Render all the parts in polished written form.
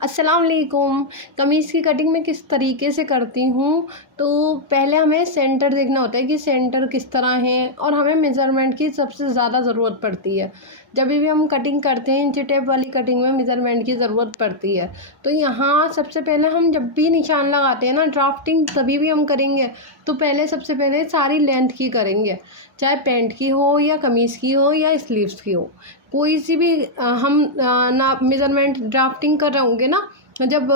अस्सलाम वालेकुम। कमीज़ की कटिंग मैं किस तरीके से करती हूँ, तो पहले हमें सेंटर देखना होता है कि सेंटर किस तरह है और हमें मेज़रमेंट की सबसे ज़्यादा ज़रूरत पड़ती है। जब भी हम कटिंग करते हैं इंची टेप वाली कटिंग में मेज़रमेंट की ज़रूरत पड़ती है। तो यहाँ सबसे पहले हम जब भी निशान लगाते हैं ना, ड्राफ्टिंग तभी भी हम करेंगे तो पहले सबसे पहले सारी लेंथ की करेंगे, चाहे पैंट की हो या कमीज़ की हो या स्लीव्स की हो। कोई सी भी हम नाप मेज़रमेंट ड्राफ्टिंग कर रहे होंगे ना, जब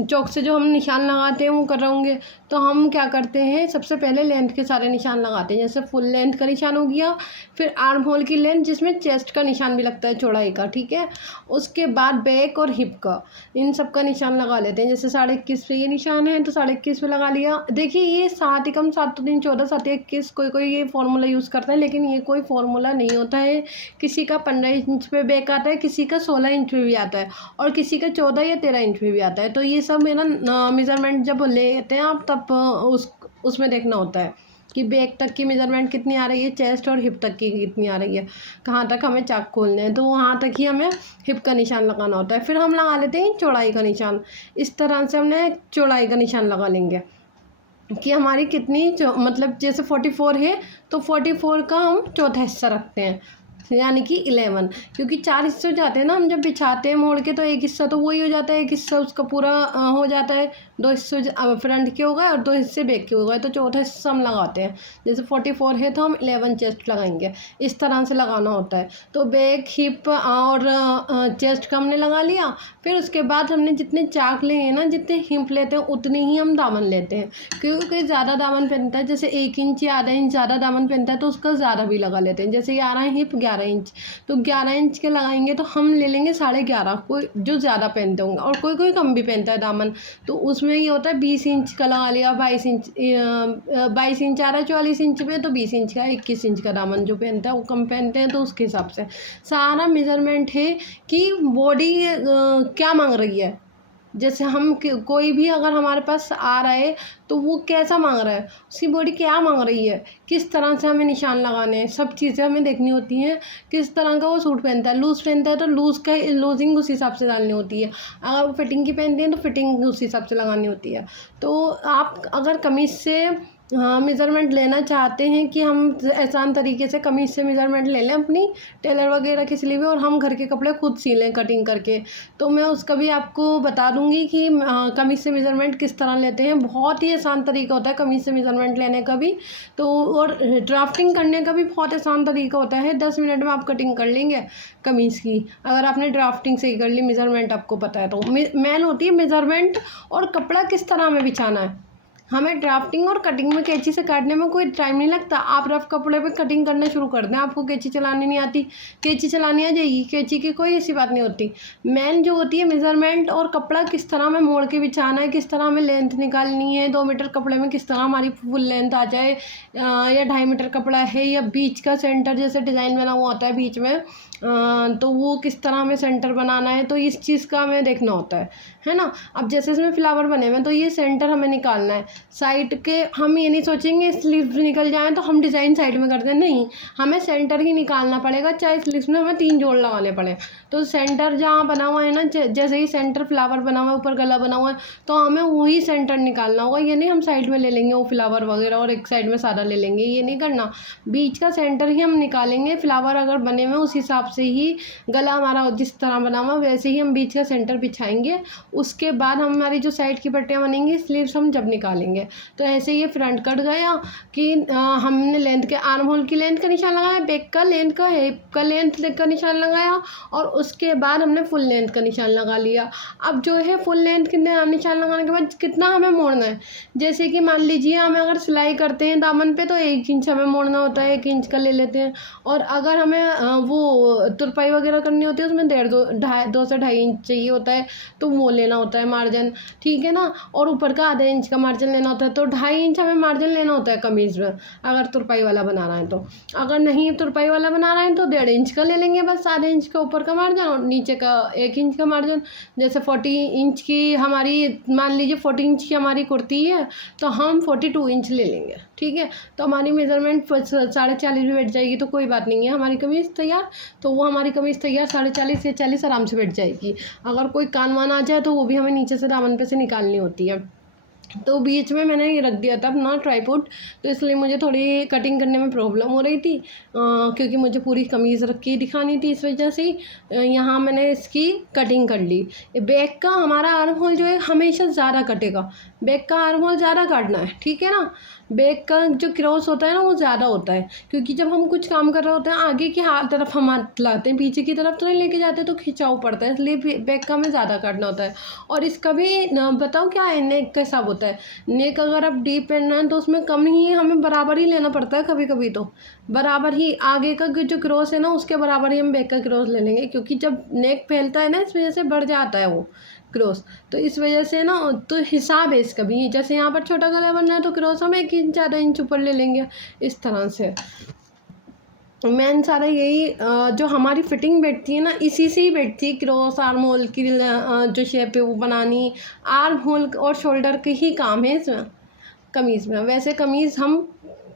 चॉक से जो हम निशान लगाते हैं वो कर रहे होंगे, तो हम क्या करते हैं सबसे पहले लेंथ के सारे निशान लगाते हैं। जैसे फुल लेंथ का निशान हो गया, फिर आर्म होल की लेंथ जिसमें चेस्ट का निशान भी लगता है चौड़ाई का, ठीक है। उसके बाद बैक और हिप का, इन सब का निशान लगा लेते हैं। जैसे 21.5 पे ये निशान है तो 21.5 पे लगा लिया। देखिए ये 7 एकम 7 तो 3 14 7 21 कोई कोई ये फार्मूला यूज़ करता है, लेकिन ये कोई फार्मूला नहीं होता है। किसी का 15 इंच पे बैक आता है, किसी का 16 इंच पे भी आता है और किसी का 14 या 13 इंच पे भी आता है। तो ये सब मेरा मेज़रमेंट जब लेते हैं आप तब उसमें देखना होता है कि बैक तक की मेज़रमेंट कितनी आ रही है, चेस्ट और हिप तक की कितनी आ रही है, कहाँ तक हमें चाक खोलने हैं, तो वहाँ तक ही हमें हिप का निशान लगाना होता है। फिर हम लगा लेते हैं चौड़ाई का निशान। इस तरह से हमने चौड़ाई का निशान लगा लेंगे कि हमारी कितनी मतलब जैसे 44 है तो 44 का हम चौथा हिस्सा रखते हैं, यानी कि 11, क्योंकि 4 हिस्से हो जाते हैं ना हम जब बिछाते हैं मोड़ के, तो एक हिस्सा तो वही हो जाता है, एक हिस्सा उसका पूरा हो जाता है। 2 हिस्से फ्रंट के हो गए और 2 हिस्से बैक के हो गए, तो चौथा हिस्सा हम लगाते हैं। जैसे 44 है तो हम 11 चेस्ट लगाएंगे, इस तरह से लगाना होता है। तो बैक हिप और चेस्ट का हमने लगा लिया। फिर उसके बाद हमने जितने चाक लिए ना, जितने हिप लेते हैं उतनी ही हम दामन लेते हैं, क्योंकि ज़्यादा दामन पहनता है, जैसे 1 इंच या आधा इंच ज़्यादा दामन पहनता है तो उसका ज़्यादा भी लगा लेते हैं। जैसे 11 हिप 11 इंच, तो 11 इंच के लगाएंगे तो हम ले लेंगे 11.5, कोई जो ज़्यादा पहनते होंगे और कोई कोई कम भी पहनता है दामन, तो उसमें ये होता है 20 इंच का लगा लिया, 22 इंच 22 इंच आ रहा है 44 इंच पे, तो 20 इंच का 21 इंच का दामन जो पहनता है वो कम पहनते हैं, तो उसके हिसाब से सारा मेजरमेंट है कि बॉडी क्या मांग रही है। जैसे हम कोई भी अगर हमारे पास आ रहा है तो वो कैसा मांग रहा है, उसकी बॉडी क्या मांग रही है, किस तरह से हमें निशान लगाने हैं, सब चीज़ें हमें देखनी होती हैं। किस तरह का वो सूट पहनता है, लूज़ पहनता है तो लूज़ का लूजिंग उस हिसाब से डालनी होती है, अगर वो फिटिंग की पहनते हैं तो फिटिंग उस हिसाब से लगानी होती है। तो आप अगर कमीज़ से मेज़रमेंट लेना चाहते हैं कि हम आसान तरीके से कमीज़ से मेज़रमेंट ले लें अपनी, टेलर वगैरह किसी लिए भी, और हम घर के कपड़े खुद सी लें कटिंग करके, तो मैं उसका भी आपको बता दूँगी कि कमीज़ से मेज़रमेंट किस तरह लेते हैं। बहुत ही आसान तरीका होता है कमीज़ से मेज़रमेंट लेने का भी, तो और ड्राफ्टिंग करने का भी बहुत आसान तरीका होता है। 10 मिनट में आप कटिंग कर लेंगे कमीज़ की, अगर आपने ड्राफ्टिंग सही कर ली, मेज़रमेंट आपको पता है तो। मेन होती है मेज़रमेंट और कपड़ा किस तरह में बिछाना है। हमें ड्राफ्टिंग और कटिंग में कैंची से काटने में कोई टाइम नहीं लगता। आप रफ कपड़े पे कटिंग करना शुरू कर दें, आपको कैंची चलानी नहीं आती, कैंची चलानी आ जाएगी, कैंची की कोई ऐसी बात नहीं होती। मेन जो होती है मेज़रमेंट और कपड़ा किस तरह में मोड़ के बिछाना है, किस तरह में लेंथ निकालनी है, 2 मीटर कपड़े में किस तरह हमारी फुल लेंथ आ जाए, या 2.5 मीटर कपड़ा है, या बीच का सेंटर जैसे डिज़ाइन बना हुआ होता है बीच में, तो वो किस तरह में सेंटर बनाना है, तो इस चीज़ का हमें देखना होता है ना। अब जैसे इसमें फ्लावर बने हुए हैं तो ये सेंटर हमें निकालना है। साइड के हम ये नहीं सोचेंगे स्लीव्स निकल जाएँ तो हम डिज़ाइन साइड में कर दें, नहीं, हमें सेंटर ही निकालना पड़ेगा, चाहे स्लीव्स में हमें 3 जोड़ लगाने पड़े। तो सेंटर जहाँ बना हुआ है ना, जैसे ही सेंटर फ्लावर बना हुआ है, ऊपर गला बना हुआ है, तो हमें वही सेंटर निकालना होगा। ये नहीं हम साइड में ले लेंगे वो फ्लावर वगैरह और एक साइड में सादा ले लेंगे, ये नहीं करना। बीच का सेंटर ही हम निकालेंगे। फ्लावर अगर बने हुए उस हिसाब से ही गला हमारा जिस तरह बना हुआ वैसे ही हम बीच का सेंटर बिछाएंगे। उसके बाद हमारी जो साइड की पट्टियाँ बनेंगी स्लीव्स हम जब निकालेंगे, तो ऐसे ये फ्रंट कट गया कि हमने लेंथ के आर्म होल की लेंथ का निशान लगाया, बैक का लेंथ का, हिप का लेंथ का निशान लगाया, और उसके बाद हमने फुल लेंथ का निशान लगा लिया। अब जो है फुल लेंथ के निशान लगाने के बाद कितना हमें मोड़ना है, जैसे कि मान लीजिए हमें अगर सिलाई करते हैं दामन पे तो 1 इंच हमें मोड़ना होता है, 1 इंच का ले लेते हैं। और अगर हमें वो तुरपाई वगैरह करनी होती है उसमें 2 से 2.5 इंच चाहिए होता है, तो वो लेना होता है मार्जिन, ठीक है ना। और ऊपर का आधा इंच का मार्जिन लेना होता है तो 2.5 इंच हमें मार्जिन लेना होता है कमीज़ में, अगर तुरपाई वाला बनाना है तो। अगर नहीं तुरपाई वाला बनाना है तो 1.5 इंच का ले लेंगे बस, आधे इंच का ऊपर का मार्जिन और नीचे का 1 इंच का मार्जिन। जैसे 40 इंच की हमारी, मान लीजिए 40 इंच की हमारी कुर्ती है तो हम 42 इंच ले लेंगे, ठीक है। तो हमारी मेज़रमेंट 40.5 भी बैठ जाएगी तो कोई बात नहीं है, हमारी कमीज़ तैयार। तो वो हमारी कमीज़ तैयार 40.5 या 40 आराम से बैठ जाएगी। अगर कोई कान वान आ जाए तो वो भी हमें नीचे से दामन पे से निकालनी होती है। तो बीच में मैंने ये रख दिया था अपना ट्राइपॉड, तो इसलिए मुझे थोड़ी कटिंग करने में प्रॉब्लम हो रही थी, क्योंकि मुझे पूरी कमीज़ रख के दिखानी थी। इस वजह से यहाँ मैंने इसकी कटिंग कर ली। बैक का हमारा आर्म होल जो है हमेशा ज़्यादा कटेगा, बैक का आर्म होल ज़्यादा काटना है, ठीक है ना। बैक का जो क्रॉस होता है ना वो ज़्यादा होता है, क्योंकि जब हम कुछ काम कर रहे होते हैं आगे की हाथ तरफ हम हाथ लाते हैं, पीछे की तरफ तो नहीं लेके जाते तो खिंचाव पड़ता है, इसलिए बैक का हमें ज़्यादा काटना होता है। और इसका भी बताओ क्या है, नेक का हिसाब होता है। नेक अगर आप डीप पहनना है तो उसमें कम ही हमें बराबर ही लेना पड़ता है, कभी कभी तो बराबर ही आगे का जो क्रॉस है ना उसके बराबर ही हम बैक का क्रॉस ले लेंगे, क्योंकि जब नेक फैलता है ना इस वजह से बढ़ जाता है वो क्रॉस। तो इस वजह से ना तो हिसाब है इसका भी, जैसे यहाँ पर छोटा गला बनना है तो क्रॉस हम 1 इंच आधा इंच ऊपर ले लेंगे, इस तरह से। मेन सारा यही जो हमारी फिटिंग बैठती है ना इसी से ही बैठती है, क्रॉस आर्म होल की जो शेप है वो बनानी, आर्म होल और शोल्डर के ही काम है इसमें कमीज़ में। वैसे कमीज़ हम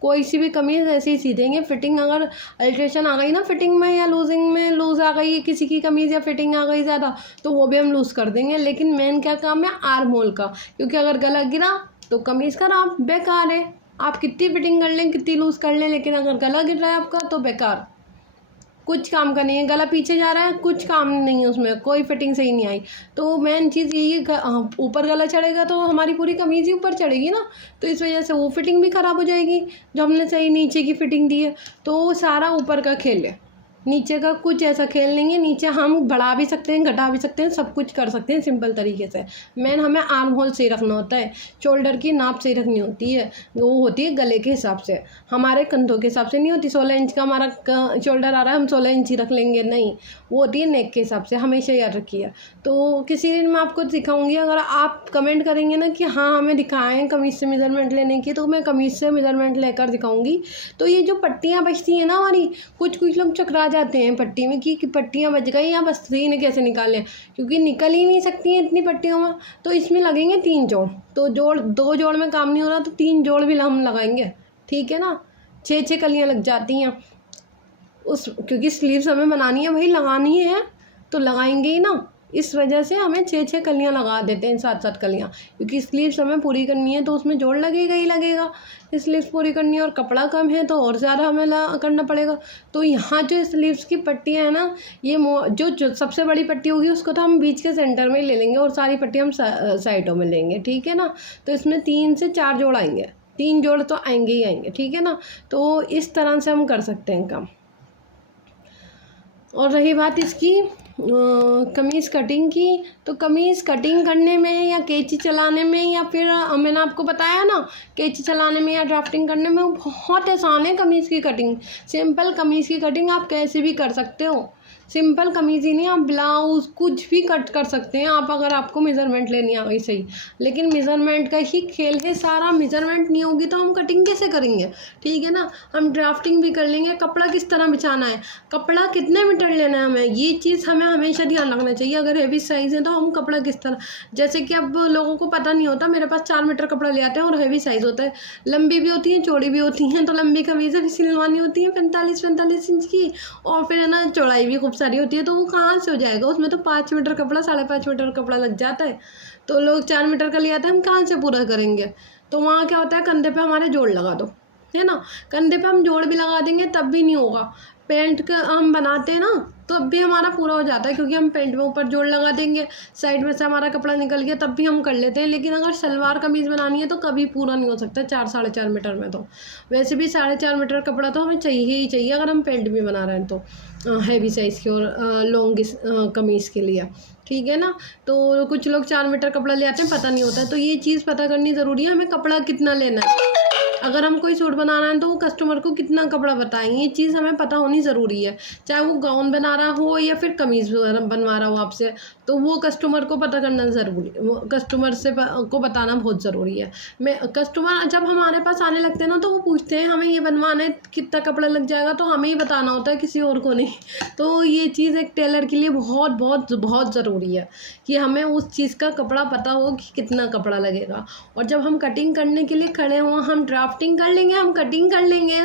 कोई सी भी कमीज़ ऐसे ही सी देंगे, फिटिंग अगर अल्ट्रेशन आ गई ना फिटिंग में या लूजिंग में लूज़ आ गई किसी की कमीज़ या फिटिंग आ गई ज़्यादा तो वो भी हम लूज़ कर देंगे। लेकिन मेन क्या काम है, आर्म होल का, क्योंकि अगर गला गिरा तो कमीज़ खराब बेकार है। आप कितनी फिटिंग कर लें कितनी लूज़ कर लें, लेकिन अगर गला गिर रहा है आपका तो बेकार, कुछ काम का नहीं है। गला पीछे जा रहा है कुछ काम नहीं है उसमें, कोई फिटिंग सही नहीं आई। तो मेन चीज़ यही है, ऊपर गला चढ़ेगा तो हमारी पूरी कमीज़ ही ऊपर चढ़ेगी ना, तो इस वजह से वो फिटिंग भी ख़राब हो जाएगी जो हमने सही नीचे की फिटिंग दी है। तो सारा ऊपर का खेल है, नीचे का कुछ ऐसा खेल नहीं है। नीचे हम बढ़ा भी सकते हैं घटा भी सकते हैं, सब कुछ कर सकते हैं सिंपल तरीके से। मेन हमें आर्म होल सही रखना होता है, शोल्डर की नाप सही रखनी होती है, वो होती है गले के हिसाब से, हमारे कंधों के हिसाब से नहीं होती। 16 इंच का हमारा शोल्डर आ रहा है हम 16 इंच ही रख लेंगे, नहीं, वो होती है नेक के हिसाब से, हमेशा याद रखिए। तो किसी दिन मैं आपको दिखाऊंगी, अगर आप कमेंट करेंगे ना कि हाँ हमें दिखाएं कमीज़ से मेज़रमेंट लेने की, तो मैं कमीज़ से मेज़रमेंट लेकर दिखाऊंगी। तो ये जो पट्टियाँ बचती हैं ना हमारी, कुछ लोग चकरा जाते हैं पट्टी में कि पट्टियाँ बच गई या बस थी इन्हें कैसे निकालें, क्योंकि निकल ही नहीं सकती हैं इतनी पट्टियों में। तो इसमें लगेंगे 3 जोड़, तो जोड़ 2 जोड़ में काम नहीं हो रहा तो 3 जोड़ भी हम लगाएंगे, ठीक है ना। 6 कलियाँ लग जाती हैं उस, क्योंकि स्लीव्स हमें बनानी है भाई, लगानी है तो लगाएंगे ही ना। इस वजह से हमें 6 कलियाँ लगा देते हैं, 7 कलियाँ, क्योंकि स्लीव्स हमें पूरी करनी है तो उसमें जोड़ लगेगा ही लगेगा। स्लीव्स पूरी करनी है और कपड़ा कम है तो और ज़्यादा हमें करना पड़ेगा। तो यहाँ जो स्लीव्स की पट्टियाँ हैं ना, ये जो सबसे बड़ी पट्टी होगी उसको तो हम बीच के सेंटर में ले लेंगे और सारी पट्टी हम साइडों में लेंगे, ठीक है ना। तो इसमें 3 से 4 जोड़ आएंगे, 3 जोड़ तो आएंगे ही आएंगे, ठीक है ना। तो इस तरह से हम कर सकते हैं काम। और रही बात इसकी कमीज़ कटिंग की, तो कमीज़ कटिंग करने में या कैंची चलाने में या फिर मैंने आपको बताया ना कैंची चलाने में या ड्राफ्टिंग करने में बहुत आसान है कमीज़ की कटिंग। सिंपल कमीज़ की कटिंग आप कैसे भी कर सकते हो, सिंपल कमीज़ ही नहीं, आप ब्लाउज़ कुछ भी कट कर सकते हैं आप, अगर आपको मेज़रमेंट लेनी आ गई सही। लेकिन मेज़रमेंट का ही खेल है सारा, मेज़रमेंट नहीं होगी तो हम कटिंग कैसे करेंगे, ठीक है ना। हम ड्राफ्टिंग भी कर लेंगे, कपड़ा किस तरह बिछाना है, कपड़ा कितने मीटर लेना है हमें, ये चीज़ हमें हमेशा ध्यान रखना चाहिए। अगर हेवी साइज़ है तो हम कपड़ा किस तरह, जैसे कि अब लोगों को पता नहीं होता, मेरे पास 4 मीटर कपड़ा ले आते हैं और हेवी साइज़ होता है, लंबी भी होती है चौड़ी भी होती हैं। तो लंबी कमीज़ें भी सिलवानी होती है 45 इंच की, और फिर है ना चौड़ाई भी खूब सारी होती है, तो वो कहाँ से हो जाएगा, उसमें तो 5 मीटर कपड़ा 5.5 मीटर कपड़ा लग जाता है। तो लोग 4 मीटर का ले आते हैं, हम कहाँ से पूरा करेंगे। तो वहाँ क्या होता है, कंधे पे हमारे जोड़ लगा दो, है ना। कंधे पे हम जोड़ भी लगा देंगे तब भी नहीं होगा। पैंट का हम बनाते हैं ना तो अब भी हमारा पूरा हो जाता है, क्योंकि हम पैंट में ऊपर जोड़ लगा देंगे, साइड में से हमारा कपड़ा निकल गया तब भी हम कर लेते हैं। लेकिन अगर सलवार कमीज़ बनानी है तो कभी पूरा नहीं हो सकता 4 4.5 मीटर में। तो वैसे भी 4.5 मीटर कपड़ा तो हमें चाहिए ही चाहिए अगर हम पैंट भी बना रहे हैं तो हैवी साइज़ की और लॉन्ग कमीज़ के लिए, ठीक है ना। तो कुछ लोग 4 मीटर कपड़ा ले आते हैं, पता नहीं होता है, तो ये चीज़ पता करनी ज़रूरी है हमें कपड़ा कितना लेना है। अगर हम कोई सूट बनाना है तो वो कस्टमर को कितना कपड़ा बताएंगे, ये चीज़ हमें पता होनी ज़रूरी है। चाहे वो गाउन बना रहा हो या फिर कमीज़ बनवा रहा हो आपसे, तो वो कस्टमर को पता करना ज़रूरी, वो कस्टमर से को बताना बहुत ज़रूरी है। मैं कस्टमर जब हमारे पास आने लगते हैं ना, तो वो पूछते हैं हमें ये बनवाना है, कितना कपड़ा लग जाएगा, तो हमें ही बताना होता है, किसी और को नहीं। तो ये चीज़ एक टेलर के लिए बहुत बहुत बहुत ज़रूरी है कि हमें उस चीज़ का कपड़ा पता हो कि कितना कपड़ा लगेगा। और जब हम कटिंग करने के लिए खड़े हों, हम ड्राफ्टिंग कर लेंगे, हम कटिंग कर लेंगे,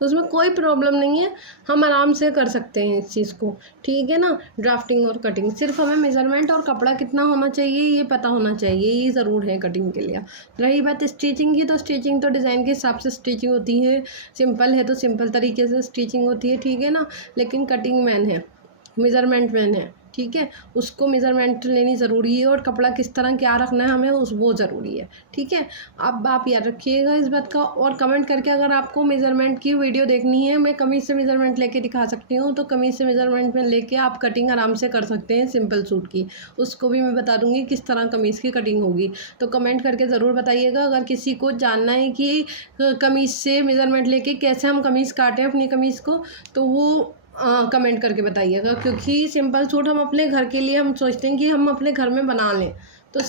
उसमें कोई प्रॉब्लम नहीं है, हम आराम से कर सकते हैं इस चीज़ को, ठीक है ना। ड्राफ्टिंग और कटिंग, सिर्फ हमें मेज़रमेंट और कपड़ा कितना होना चाहिए ये पता होना चाहिए, ये ज़रूर है कटिंग के लिए। रही बात स्टिचिंग की, तो स्टिचिंग तो डिज़ाइन के हिसाब से स्टिचिंग होती है, सिंपल है तो सिंपल तरीके से स्टिचिंग होती है, ठीक है ना। लेकिन कटिंग मैन है, मेज़रमेंट मैन है, ठीक है, उसको मेज़रमेंट लेनी ज़रूरी है, और कपड़ा किस तरह क्या रखना है हमें उस वो ज़रूरी है, ठीक है। अब आप याद रखिएगा इस बात का, और कमेंट करके अगर आपको मेज़रमेंट की वीडियो देखनी है, मैं कमीज़ से मेज़रमेंट लेके दिखा सकती हूँ, तो कमीज़ से मेज़रमेंट में लेके आप कटिंग आराम से कर सकते हैं सिंपल सूट की, उसको भी मैं बता दूँगी किस तरह कमीज़ की कटिंग होगी। तो कमेंट करके ज़रूर बताइएगा, अगर किसी को जानना है कि कमीज़ से मेज़रमेंट लेके कैसे हम कमीज़ काटें अपनी कमीज़ को, तो वो कमेंट करके बताइएगा, क्योंकि सिंपल सूट हम अपने घर के लिए हम सोचते हैं कि हम अपने घर में बना लें। तो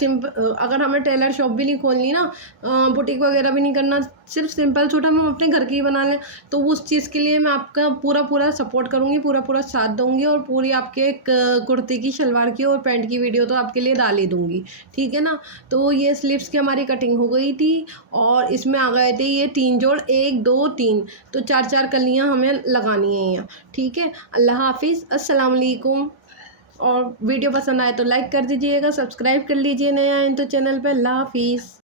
अगर हमें टेलर शॉप भी नहीं खोलनी ना, बुटीक वगैरह भी नहीं करना, सिर्फ सिंपल सूट हम अपने घर के ही बना लें, तो उस चीज़ के लिए मैं आपका पूरा पूरा सपोर्ट करूँगी, पूरा पूरा साथ दूँगी, और पूरी आपके कुर्ते की, शलवार की और पैंट की वीडियो तो आपके लिए डाल ही दूँगी, ठीक है ना। तो ये स्लीव्स की हमारी कटिंग हो गई थी, और इसमें आ गए थे ये 3 जोड़, 1 2 3, तो 4 कलियाँ हमें लगानी है यहाँ, ठीक है। अल्लाह हाफिज़, अस्सलाम वालेकुम। और वीडियो पसंद आए तो लाइक कर दीजिएगा, सब्सक्राइब कर लीजिए, नया आए तो चैनल पे। अल्लाह हाफिज़।